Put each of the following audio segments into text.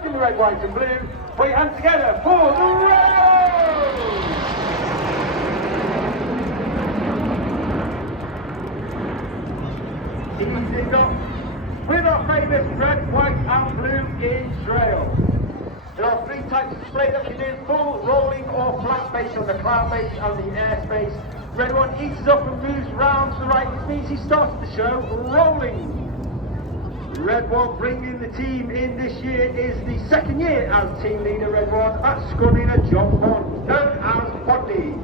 both in the red, white and blue. Put your hands together for the roll! Easing up with our famous red, white and blue in trail. There are three types of spray that you can do: full, rolling or flat base on the cloud base and the airspace. Red one eases up and moves round to the right, which means he started the show rolling. Red one bringing the team in this year is the second year as team leader. Red one at Scunning a John Bond, known as Bondi.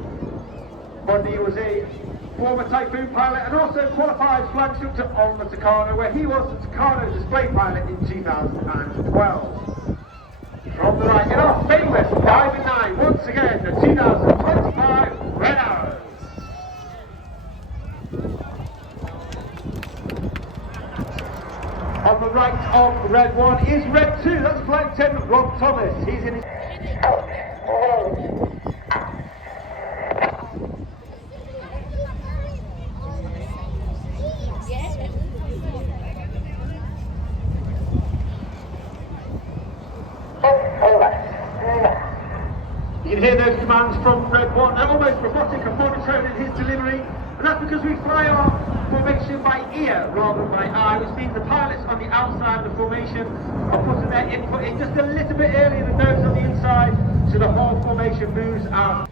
Bondi was a former Typhoon pilot and also qualified flag instructor on the Tucano, where he was the Tucano display pilot in 2012. From the right, in our famous 5 and 9, once again, the 2025 Red Arrows. On the right of red one is red 2, that's Flight Lieutenant Rob Thomas. He's in his... You can hear those commands from red one. They're almost robotic and monotone in his delivery, and that's because we fly our formation by ear rather than by eye, which means the pilots on the outside of the formation are putting their input in just a little bit earlier than those on the inside, so the whole formation moves out.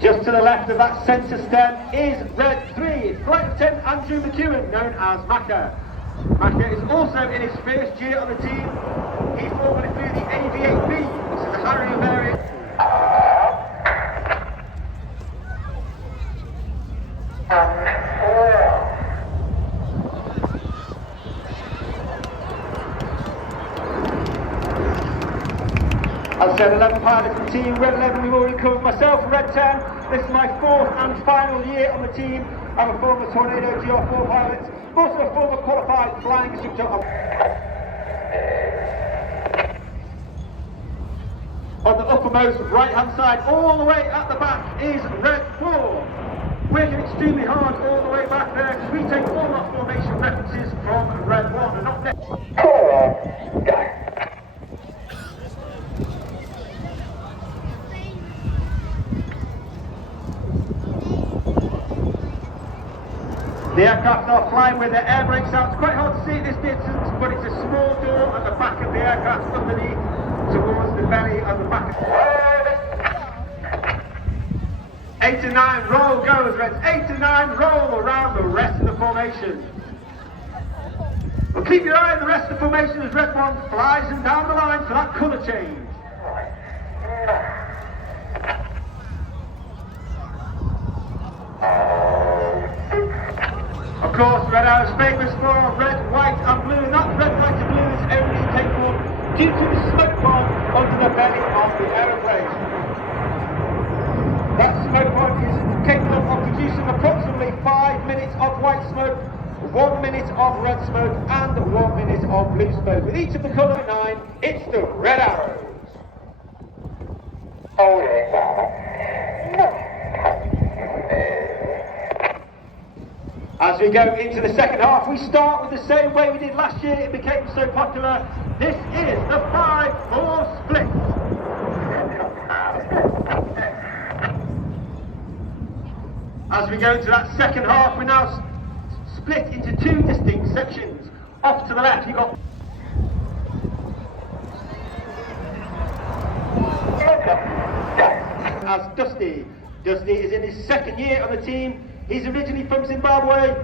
Just to the left of that centre stem is red 3, Flight Lieutenant Andrew McEwen, known as Macca. Macca is also in his first year on the team. He formerly flew the AV-8B, which is a Harrier variant. As I said, 11 pilots in the team. Red 11 we've already covered. Myself, red 10. This is my fourth and final year on the team. I'm a former Tornado GR4 pilot. I'm also a former qualified flying instructor. On the uppermost right-hand side, all the way at the back, is red 4. Working extremely hard all the way back there, because we take all our formation references from red 1 and not next. The aircraft are flying with their air brakes out. It's quite hard to see at this distance, but it's a small door at the back of the aircraft underneath towards the belly of the back. 8 and 9, roll goes, Reds. 8 and 9, roll around the rest of the formation. Well, keep your eye on the rest of the formation as Red 1 flies them down the line for that colour change. Of course, Red Arrow's famous for red, white and blue, and that red, white and blue is only capable due to the smoke bomb under the belly of the aeroplane. That smoke bomb is capable of producing approximately 5 minutes of white smoke, 1 minute of red smoke, and 1 minute of blue smoke. With each of the colour 9, it's the Red Arrows. As we go into the second half, we start with the same way we did last year. It became so popular. This is the 5-4 split. As we go into that second half, we now split into 2 distinct sections. Off to the left, you've got... As Dusty. Dusty is in his second year on the team. He's originally from Zimbabwe.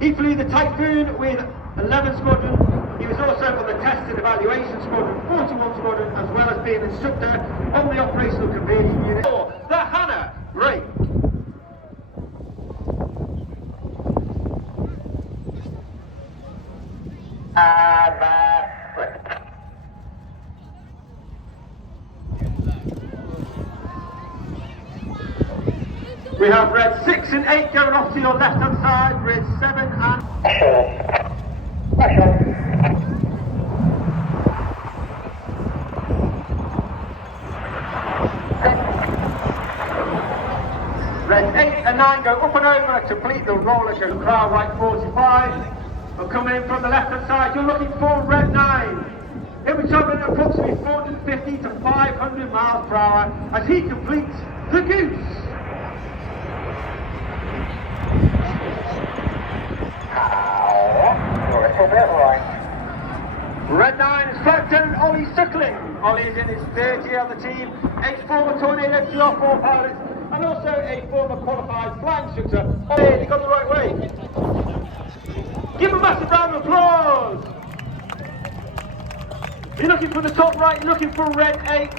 He flew the Typhoon with 11 Squadron. He was also on the Test and Evaluation Squadron, 41 Squadron, as well as being an instructor on the Operational Conversion Unit. The Hannah Break. We have red 6 and 8 going off to your left hand side, red 7 and... Red 8 and 9 go up and over to complete the roller to crowd right 45. Well, coming in from the left-hand side, you're looking for Red 9. He'll be travelling at approximately 450 to 500 miles per hour as he completes the Goose. Red 9 is Flight Lieutenant Ollie Suckling. Ollie is in his third year on the team, a former Tornado 204 pilot and also a former qualified flying instructor. Ollie, he got the right way. Give him a massive round of applause. You're looking for the top right, you're looking for Red 8,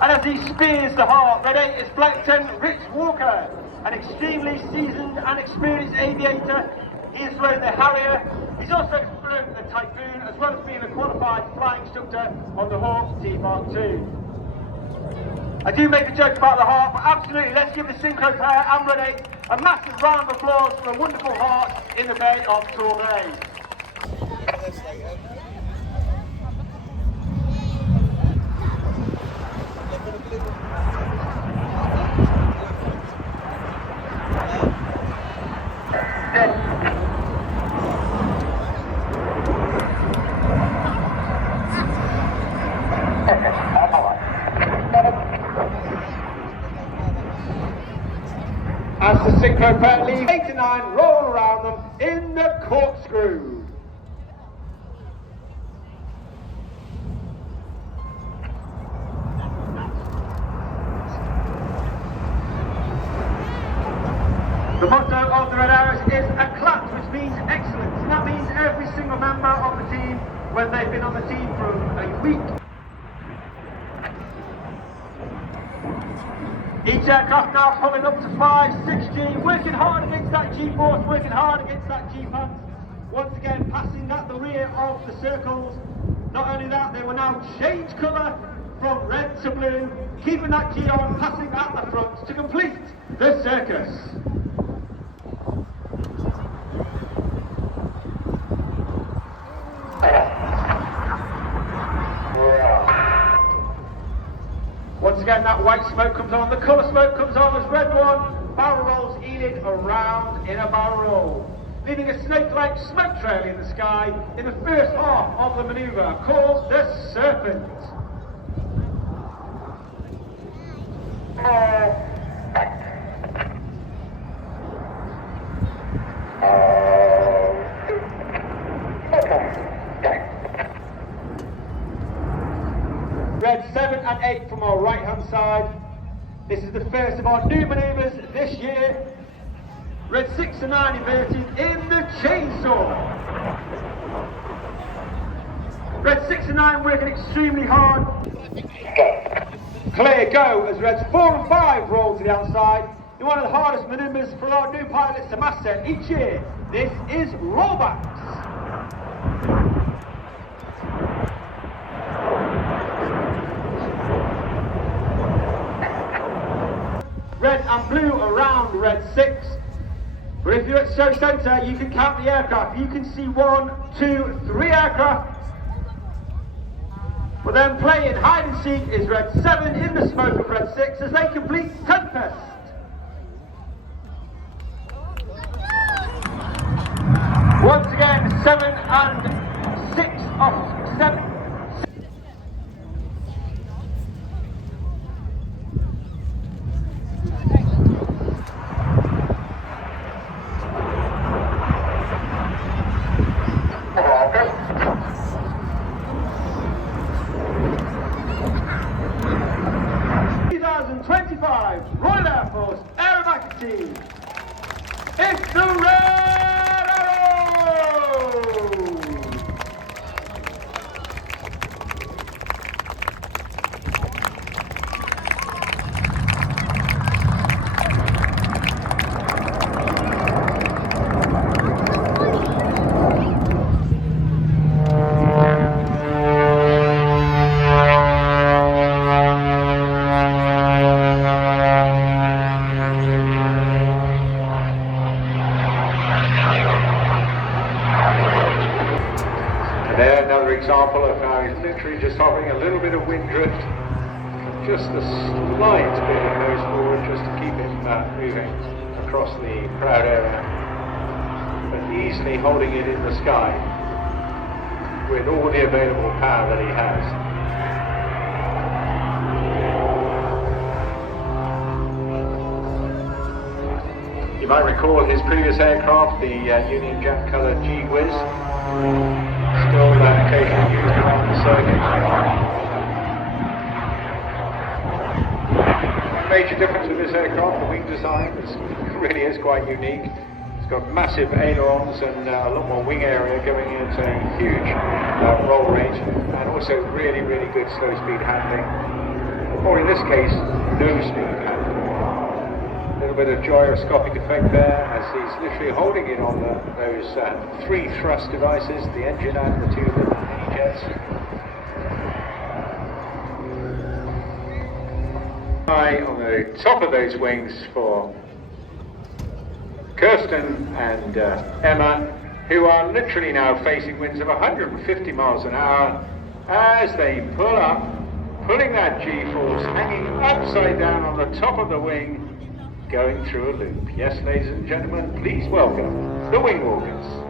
and as he spears the heart, Red 8 is Flight Lieutenant Rich Walker, an extremely seasoned and experienced aviator. He has flown the Harrier, he's also flown the Typhoon, as well as being a qualified flying instructor on the Hawk T5 II. I do make a joke about the heart, but absolutely, let's give the synchro pair and Red 8 a massive round of applause for a wonderful heart in the Bay of Torbay. As the synchro pair leave, 8 and 9 roll around them in the corkscrew. The motto of the Red Arrows is a clap, which means excellence, and that means every single member of the team, when they've been on the team for a week. Each aircraft now pulling up to 5-6G, working hard against that G-force, working hard against that G-pants. Once again, passing at the rear of the circles. Not only that, they will now change colour from red to blue, keeping that G on, passing at the front to complete the circus. Once again, that white smoke comes on, the colour smoke comes on as Red 1 barrel rolls Enid around in a barrel roll, leaving a snake-like smoke trail in the sky in the first half of the manoeuvre, called the Serpent. Red 7 and 8 from our right hand side. This is the first of our new manoeuvres this year. Red 6 and 9 inverted in the chainsaw. Red 6 and 9 working extremely hard. Clear go as Reds 4 and 5 roll to the outside in one of the hardest manoeuvres for our new pilots to master each year. This is rollbacks. Red and blue around Red 6. But if you're at show centre, you can count the aircraft. You can see 1, 2, 3 aircraft. But then playing hide and seek is Red 7 in the smoke of Red 6 as they complete Tempest. Once again, 7 and 6 off 7. Royal Air Force Aerobatic team. It's the Red Arrows! There, another example of how he's literally just hovering a little bit of wind drift, just a slight bit of nose forward just to keep him moving across the proud area. But the easily holding it in the sky with all the available power that he has. You might recall his previous aircraft, the Union Jack colour G-Whiz, still occasionally used around the circuit. Major difference with this aircraft, the wing design really is quite unique. It's got massive ailerons and a lot more wing area going into a huge roll rate, and also really good slow speed handling, or in this case no speed handling. A little bit of gyroscopic effect there as he's literally holding it on those 3 thrust devices, the engine and the 2 little mini jets. High on the top of those wings for Kirsten and Emma, who are literally now facing winds of 150 miles an hour as they pull up, pulling that G-force, hanging upside down on the top of the wing, going through a loop. Yes, ladies and gentlemen, please welcome the Wingwalkers.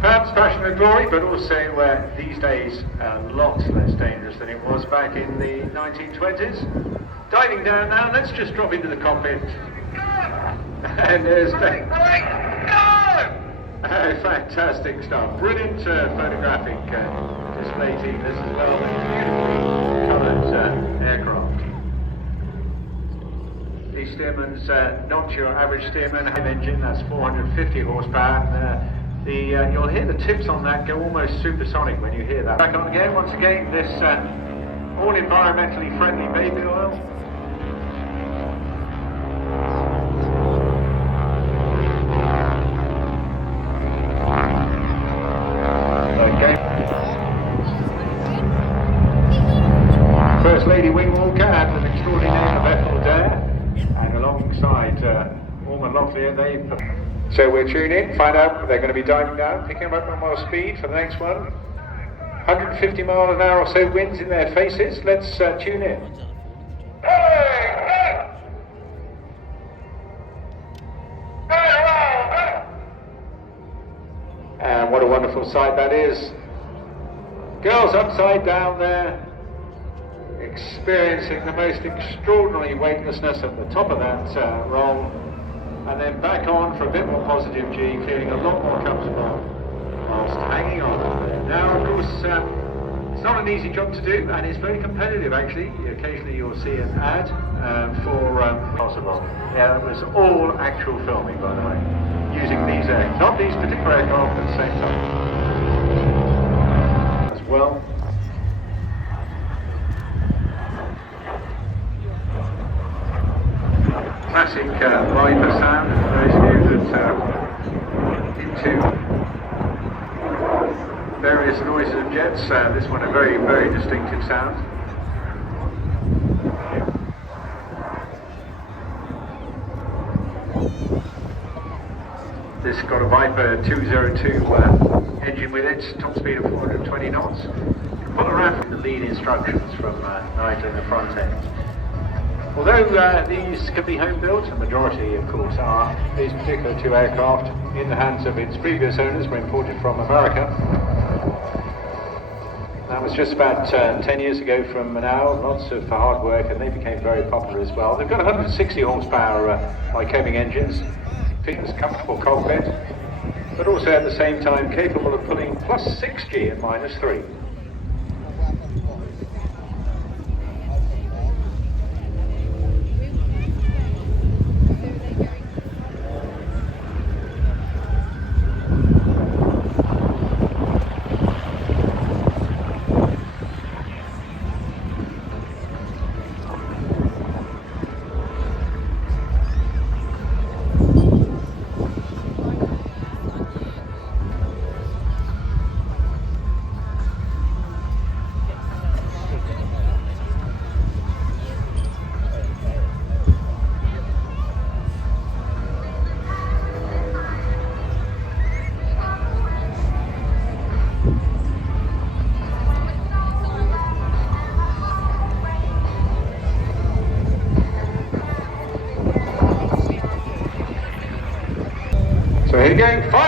Perhaps passion and glory, but also these days lots less dangerous than it was back in the 1920s. Diving down now, let's just drop into the cockpit. And there's fantastic stuff. Brilliant photographic display team this as well. Beautifully coloured aircraft. The Stearman's not your average Stearman engine, that's 450 horsepower. And, you'll hear the tips on that go almost supersonic when you hear that. Back on again, once again, this all environmentally friendly baby oil. Okay. First Lady Wingwalker had an extraordinary name of Ethel Dare, and alongside Ormond Locklear, they. So we'll tune in, find out if they're going to be diving down, picking up one more speed for the next one. 150 mile an hour or so winds in their faces. Let's tune in. And what a wonderful sight that is. Girls upside down there, experiencing the most extraordinary weightlessness at the top of that roll. And then back on for a bit more positive G, feeling a lot more comfortable whilst hanging on. Now, of course, it's not an easy job to do, and it's very competitive actually. Occasionally you'll see an ad for possible. Yeah, that was all actual filming, by the way, using these not these particular aircraft at the same time. As well. Classic Viper sound, for those of you that into various noises of jets. This one a very distinctive sound. This got a Viper 202 engine with it, top speed of 420 knots. You can pull around from the lead instructions from Nigel in the front end. Although these can be home built, the majority of course are, these particular 2 aircraft in the hands of its previous owners were imported from America. That was just about 10 years ago from now, lots of hard work, and they became very popular as well. They've got 160 horsepower Lycoming engines, features comfortable cockpit, but also at the same time capable of pulling plus 6G at -3.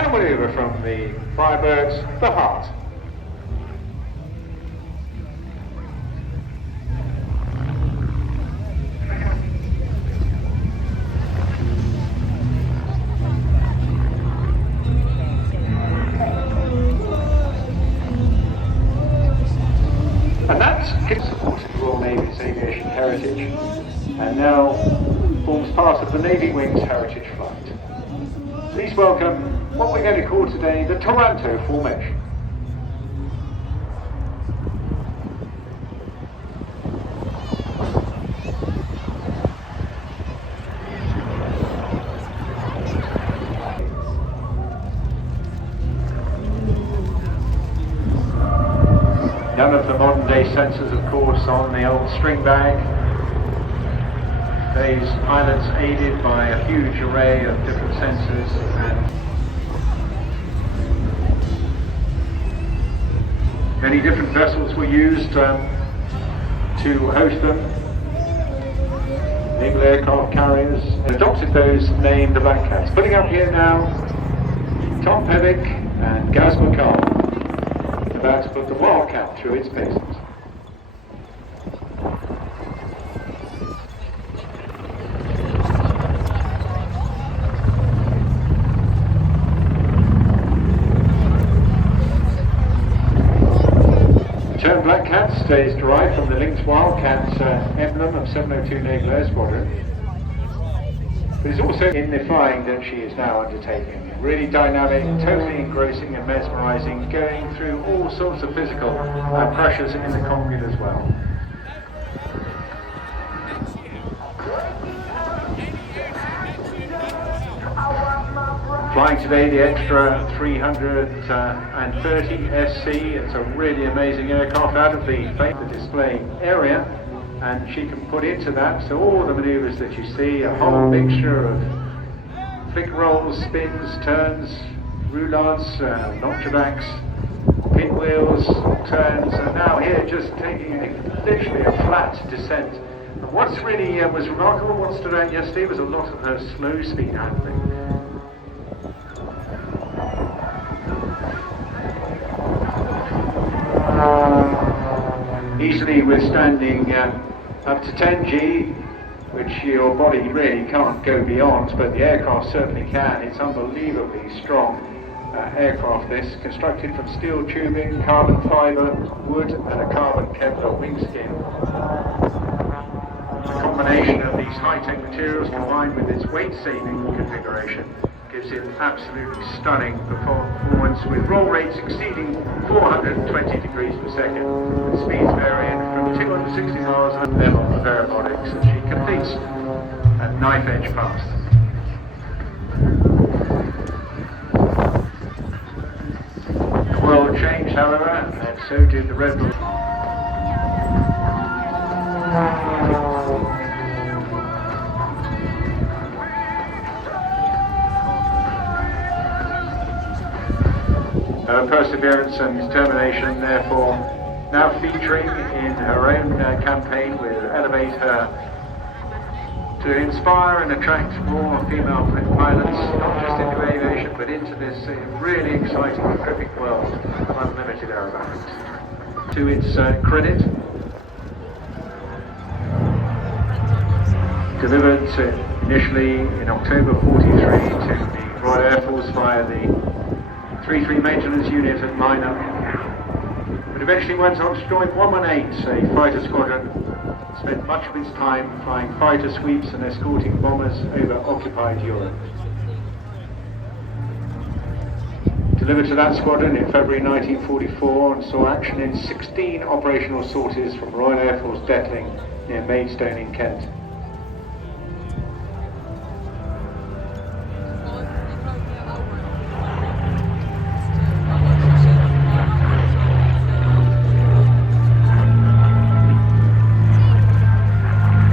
final manoeuvre from the Firebirds, the Heart. And that supported the Royal Navy's aviation heritage and now forms part of the Navy Wing's heritage flight. Please welcome what we're going to call today the Toronto formation. None of the modern day sensors, of course, on the old string bag. Today's pilots aided by a huge array of different sensors and many different vessels were used to host them. Naval aircraft carriers adopted those named the Black Cats. Putting up here now Tom Pevick and Gaz McCall, about to put the Wildcat through its paces. The term Black Cat stays derived from the linked Wildcat emblem of 702 Naval Air Squadron, but it's also in the flying that she is now undertaking. Really dynamic, totally engrossing and mesmerizing, going through all sorts of physical pressures in the cockpit as well. Flying today the extra 330 SC. It's a really amazing aircraft out of the display area, and she can put into that so all the maneuvers that you see, a whole mixture of flick rolls, spins, turns, roulades, notchabacks, pinwheels, turns, and now here just taking literally a flat descent. And what's really was remarkable, what stood out yesterday was a lot of her slow speed handling. Easily withstanding up to 10 G, which your body really can't go beyond, but the aircraft certainly can. It's unbelievably strong aircraft this, constructed from steel tubing, carbon fibre, wood and a carbon Kevlar wing skin. The combination of these high-tech materials combined with its weight-saving configuration gives it absolutely stunning performance with roll rates exceeding 420 degrees per second, with speeds varying from 260 miles an hour of aerobatic as she completes at knife edge pass. The world changed, however, and so did the Red Bull. Her perseverance and determination, therefore, now featuring in her own campaign will elevate her to inspire and attract more female pilots, not just into aviation, but into this really exciting, terrific world of unlimited aerobatics. To its credit, delivered initially in October 43 to the Royal Air Force via the 3-3 maintenance unit at Minor, but eventually went on to join 118, a fighter squadron, spent much of its time flying fighter sweeps and escorting bombers over occupied Europe. Delivered to that squadron in February 1944 and saw action in 16 operational sorties from Royal Air Force Detling near Maidstone in Kent.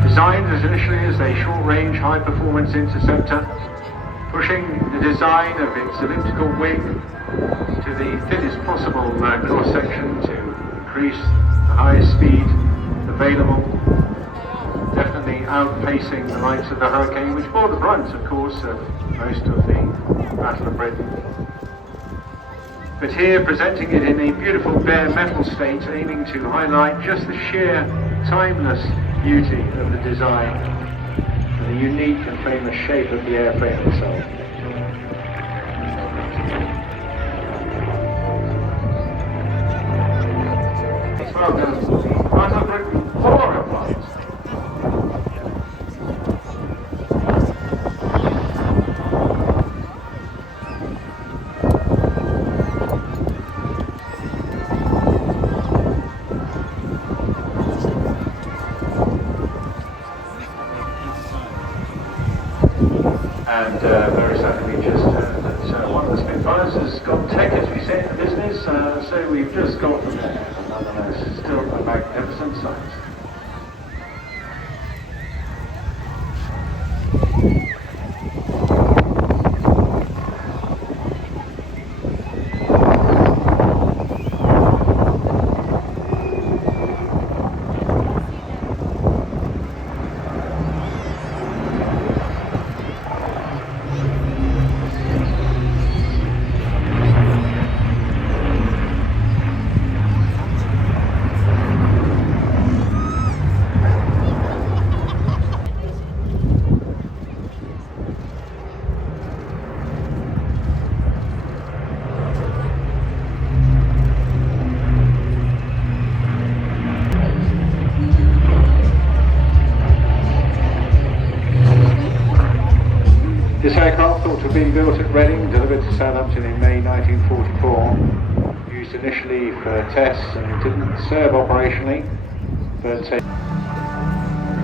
Designed as initially as a short-range, high-performance interceptor, pushing the design of its elliptical wing to the thinnest possible cross-section to increase the highest speed available, definitely outpacing the likes of the Hurricane, which bore the brunt, of course, of most of the Battle of Britain. But here, presenting it in a beautiful bare metal state, aiming to highlight just the sheer, timeless beauty of the design and the unique and famous shape of the airframe itself. It's well known for the 104 airplanes. And very sadly, we just that one of the Spitfires has gone tech, as we say in the business, so we've just got them there. But nonetheless, still a magnificent sight. This aircraft, thought to have been built at Reading, delivered to Southampton in May 1944, used initially for tests and didn't serve operationally, but the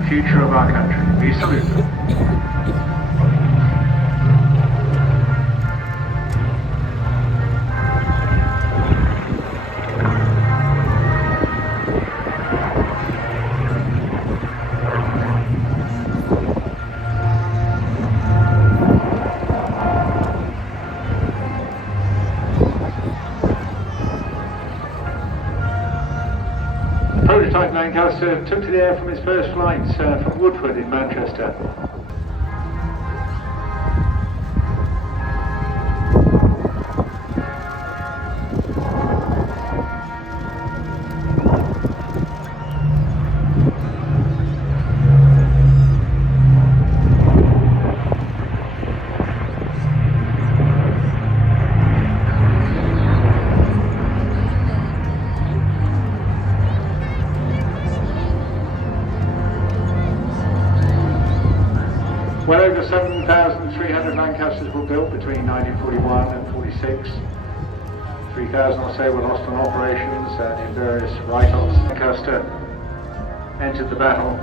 future of our country. We salute them. Prototype Lancaster took to the air from its first flight from Woodford in Manchester. Well over 7,300 Lancasters were built between 1941 and 46. 3,000 or so were lost on operations and in various write-offs. Lancaster entered the battle.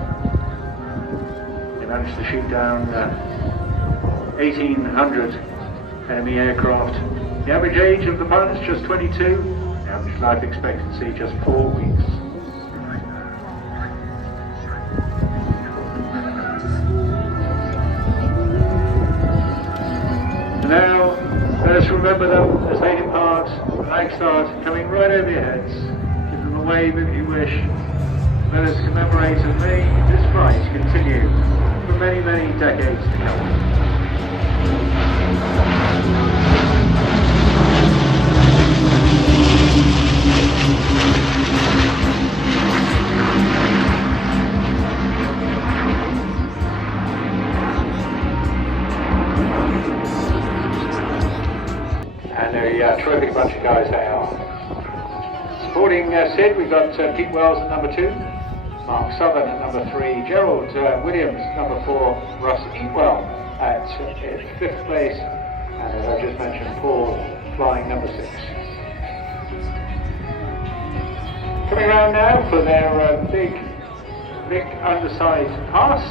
They managed to shoot down 1,800 enemy aircraft. The average age of the pilots just 22. The average life expectancy just 4 weeks. Now, let us remember them as they depart, Lancaster coming right over your heads. Give them a wave if you wish. Let us commemorate and may this flight continue for many, many decades to come. And a terrific bunch of guys they are. Supporting Sid, we've got Pete Wells at number 2, Mark Southern at number 3, Gerald Williams at number 4, Russ Eatwell at 5th place, and as I just mentioned, Paul flying number 6. Coming around now for their big underside pass.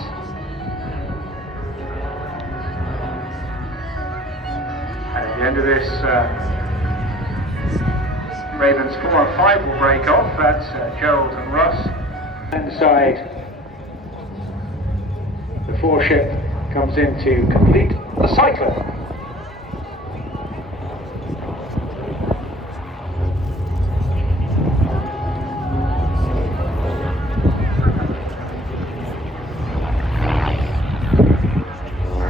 And at the end of this, Ravens 4 and 5 will break off. That's Gerald and Russ. Inside, the 4 ship comes in to complete the cycler.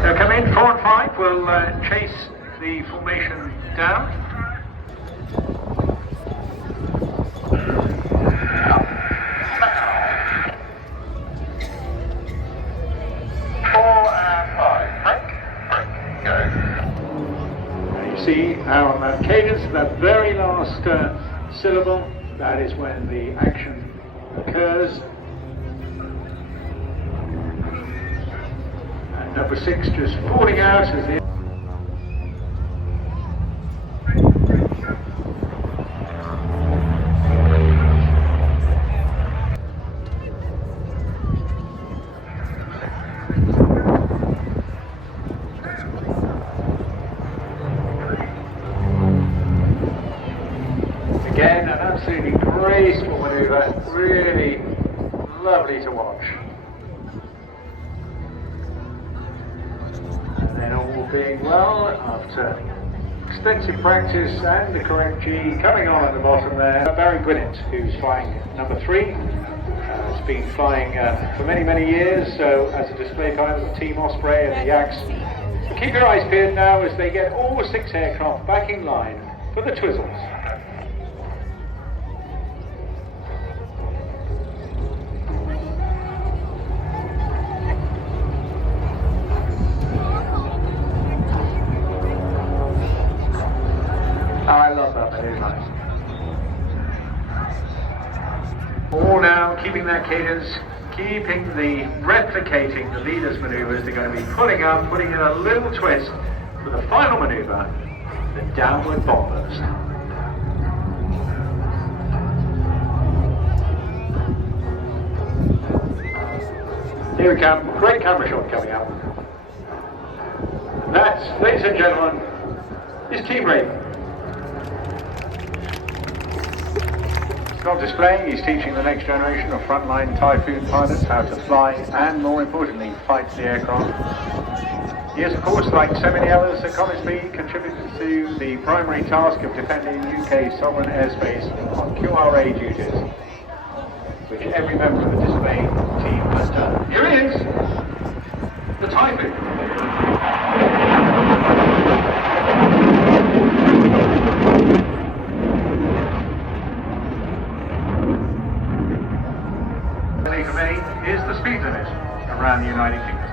Now come in, 4 and 5 will chase the formation down. gets to that very last syllable, that is when the action occurs. And number 6 just falling out as the again, an absolutely graceful manoeuvre, really lovely to watch. And then all being well, after extensive practice and the correct G coming on at the bottom there, Barry Gwynett, who's flying number 3. Has been flying for many years, so as a display pilot with Team Osprey and the Yaks. So keep your eyes peeled now as they get all 6 aircraft back in line for the Twizzles. I love that manoeuvre. All now keeping that cadence, replicating the leader's manoeuvres. They're going to be pulling up, putting in a little twist for the final manoeuvre, the downward bomb burst. Here we come, great camera shot coming up. And that, ladies and gentlemen, is Team Raven. He's not displaying, he's teaching the next generation of frontline Typhoon pilots how to fly and, more importantly, fight the aircraft. He has, of course, like so many others at Conisbee, contributed to the primary task of defending UK sovereign airspace on QRA duties, which every member of the display team has done. Here it is, the Typhoon. For me, is the speed limit around the United Kingdom.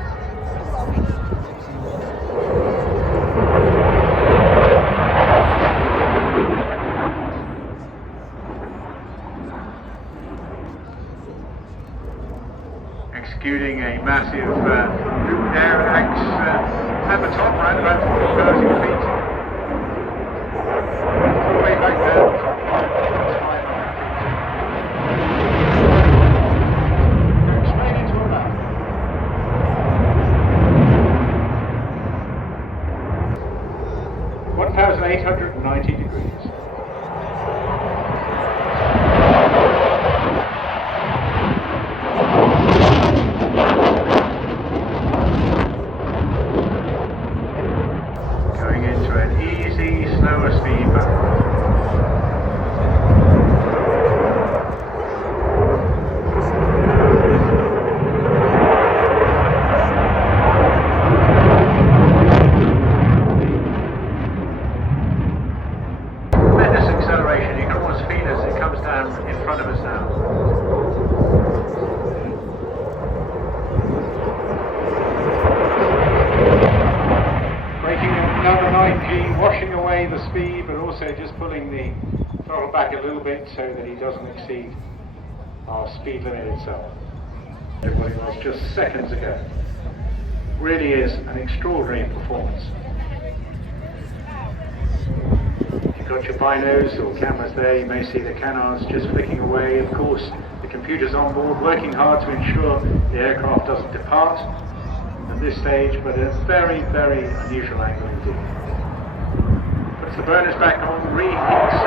Executing a massive loop air axe at the top, around about 40,000 feet. All the way back down. .890 degrees. Going into an easy, slower speed back. Acceleration, you can almost feel as it comes down in front of us now. Braking another 9G, washing away the speed, but also just pulling the throttle back a little bit so that he doesn't exceed our speed limit itself. Everybody was just seconds ago. Really is an extraordinary performance. Got your binos or cameras there, you may see the canards just flicking away. Of course, the computer's on board, working hard to ensure the aircraft doesn't depart at this stage, but a very unusual angle indeed. Puts the burners back on, reheats